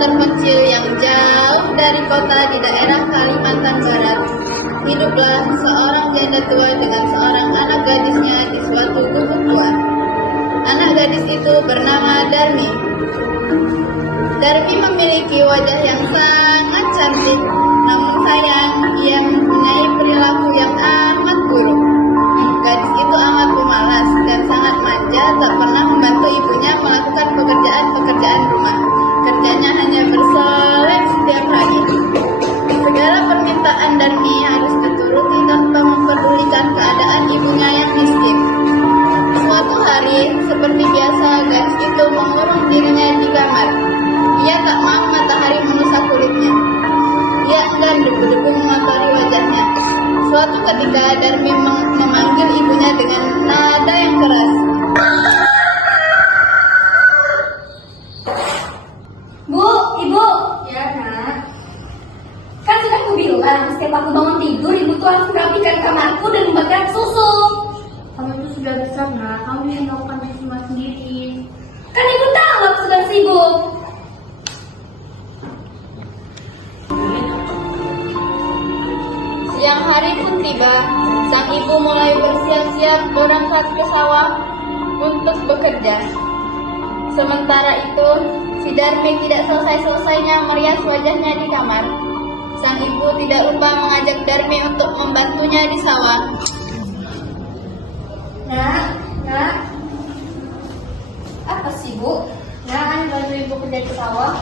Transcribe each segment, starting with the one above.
terpencil yang jauh dari kota di daerah Kalimantan Barat, hiduplah seorang janda tua dengan seorang anak gadisnya di suatu gubuk tua. Anak gadis itu bernama Darmi. Darmi memiliki wajah yang sangat cantik, namun sayang ia mempunyai perilaku yang amat buruk. Gadis itu amat pemalas dan sangat manja, tak pernah membantu ibunya melakukan pekerjaan-pekerjaan rumah. Kerjanya hanya bersolek setiap hari. Segala permintaan Darmi harus dituruti tanpa mempedulikan keadaan ibunya yang miskin. Suatu hari, seperti biasa, gadis itu mengurung dirinya di kamar. Ia tak mau matahari merusak kulitnya. Ia enggan debu-debu mengotori wajahnya. Suatu ketika, Darmi memanggil ibunya dengan nada yang keras. Bu, Ibu. Ya, Nak. Kan sudah aku bilang, setiap aku bangun tidur, Ibu tuh harus merapikan kamarku dan membagikan susu. Kamu itu sudah besar, Nak. Kamu bisa melakukan itu semua sendiri. Kan Ibu tahu aku sedang sibuk. Siang hari pun tiba. Sang ibu mulai bersiap-siap berangkat ke sawah untuk bekerja. Sementara itu, si Darmi tidak selesai-selesainya merias wajahnya di kamar. Sang ibu tidak lupa mengajak Darmi untuk membantunya di sawah. Nak. Apa sih, Bu? Nak, ayo bantu ibu kerja di sawah.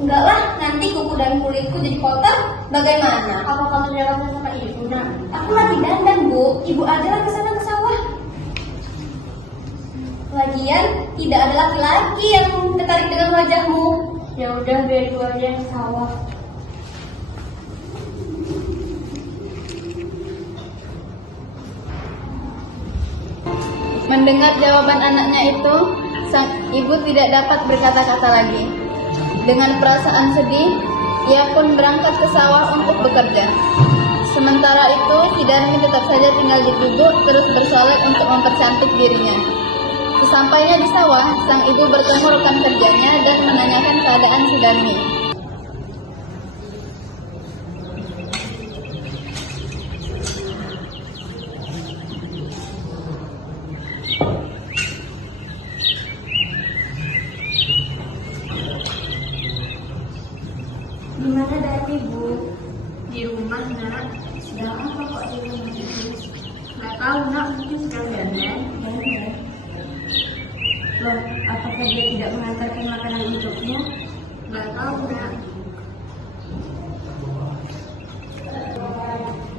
Enggak lah, nanti kuku dan kulitku jadi kotor. Bagaimana? Apa kamu tidak bisa sama ibu, Nak? Aku lagi dandan, Bu. Ibu aja lah ke sana ke sawah. Lagian, tidak ada laki-laki yang tertarik dengan wajahmu. Ya udah, biar ibu aja yang ke sawah. Mendengar jawaban anaknya itu, sang ibu tidak dapat berkata-kata lagi. Dengan perasaan sedih, ia pun berangkat ke sawah untuk bekerja. Sementara itu, si Darmi tetap saja tinggal di gubuk terus bersolek untuk mempercantik dirinya. Sesampainya di sawah, sang ibu bertemu rekan kerjanya dan menanyakan keadaan si Darmi. Gimana Darmi, Bu? Di rumah, Nak. Sedang apa kok di rumah itu? Nggak tahu, Nak. Mungkin sedang dandan. Loh, apakah dia tidak mengantarkan makanan untuknya? Nggak tahu, Nak.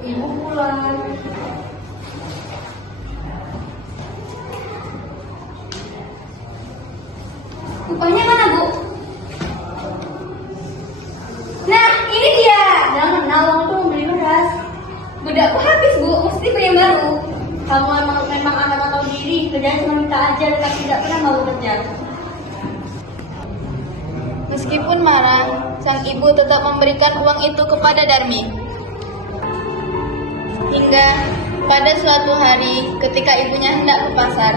Ibu pulang. Kupanya mana, Bu? Nah, ini dia. Jangan nawang tuh beli beras. Bedakku habis, Bu. Mesti beli yang baru. Kamu memang anak atau diri, kerjanya cuma minta aja, tapi tidak pernah mau kerja. Meskipun marah, sang ibu tetap memberikan uang itu kepada Darmi. Hingga pada suatu hari, ketika ibunya hendak ke pasar,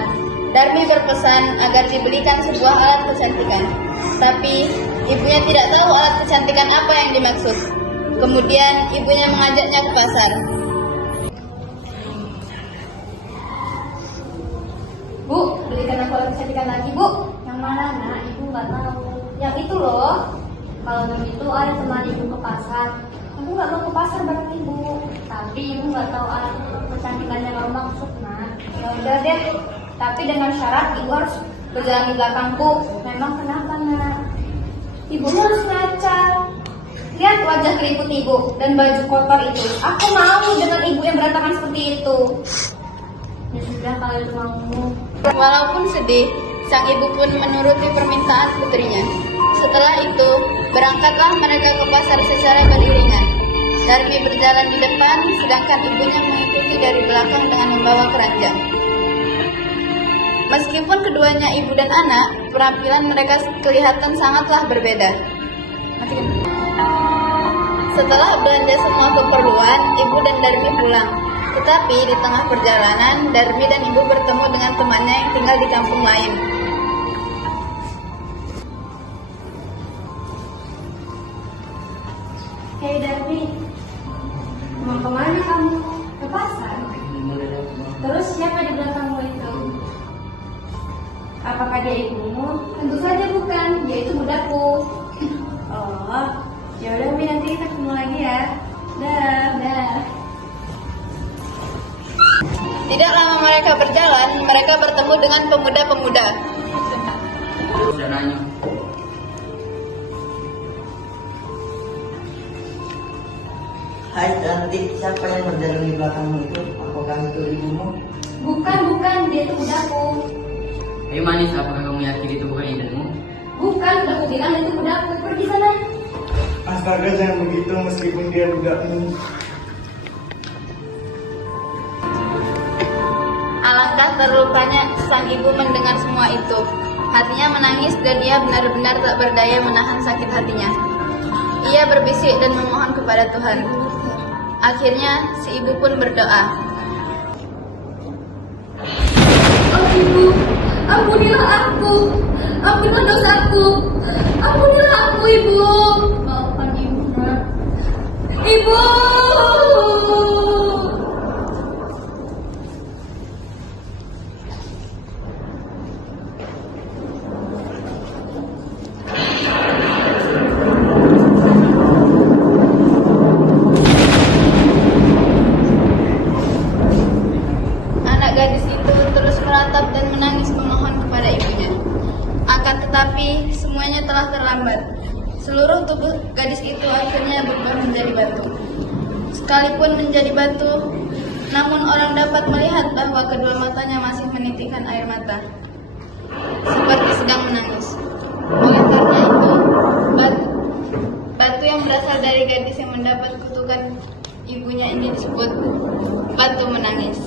Darmi berpesan agar dibelikan sebuah alat kecantikan. Tapi ibunya tidak tahu alat kecantikan apa yang dimaksud. Kemudian ibunya mengajaknya ke pasar. Bu, belikan aku alat kecantikan lagi, Bu. Yang mana, Nak? Ibu nggak tahu. Yang itu loh. Kalau begitu, ayo temani ibu ke pasar. Aku nggak mau ke pasar bareng Ibu. Tapi ibu nggak tahu alat kecantikan yang kamu maksud, Nak. Ya udah deh. Tapi dengan syarat Ibu harus berjalan di belakangku. Memang kenapa, Nak? Ibu harus ngaca. Lihat wajah keriput Ibu dan baju kotor itu. Aku mau dengan Ibu yang berantakan seperti itu. Ya sudah, kalau itu maumu. Walaupun sedih, sang ibu pun menuruti permintaan putrinya. Setelah itu, berangkatlah mereka ke pasar secara beriringan. Darmi berjalan di depan, sedangkan ibunya mengikuti dari belakang dengan membawa keranjang. Meskipun keduanya ibu dan anak, penampilan mereka kelihatan sangatlah berbeda. Setelah belanja semua keperluan, ibu dan Darmi pulang. Tetapi di tengah perjalanan, Darmi dan ibu bertemu dengan temannya yang tinggal di kampung lain. Hei David, mau kemana kamu? Ke pasar? Terus siapa di belakangmu itu? Apakah dia ibumu? Tentu saja bukan, dia itu budaku. Oh, ya udah Mi, nanti kita ketemu lagi ya. Dah. Tidak lama mereka berjalan, mereka bertemu dengan pemuda-pemuda. Saudaranya. Hai cantik, siapa yang berjalan di belakangmu itu? Apakah itu ibumu? Bukan, dia itu budaku. Ayo manis, apakah kamu yakin itu bukan ibumu? Bukan, udah aku bilang itu budaku. Pergi sana. Astaga, jangan begitu meskipun dia budakmu. Alangkah terlupanya sang ibu mendengar semua itu. Hatinya menangis dan ia benar-benar tak berdaya menahan sakit hatinya. Ia berbisik dan memohon kepada Tuhan. Akhirnya si ibu pun berdoa. Oh ibu, ampunilah aku. Ampunilah dosaku. Ampunilah aku ibu. Maafkan ibu, nak. Ibu. Anak gadis itu terus meratap dan menangis memohon kepada ibunya. Akan tetapi semuanya telah terlambat. Seluruh tubuh gadis itu akhirnya berubah menjadi batu. Sekalipun menjadi batu, namun orang dapat melihat bahwa kedua matanya masih menitikkan air mata, seperti sedang menangis. Oleh karena itu, batu yang berasal dari gadis yang mendapat kutukan ibunya ini disebut batu menangis.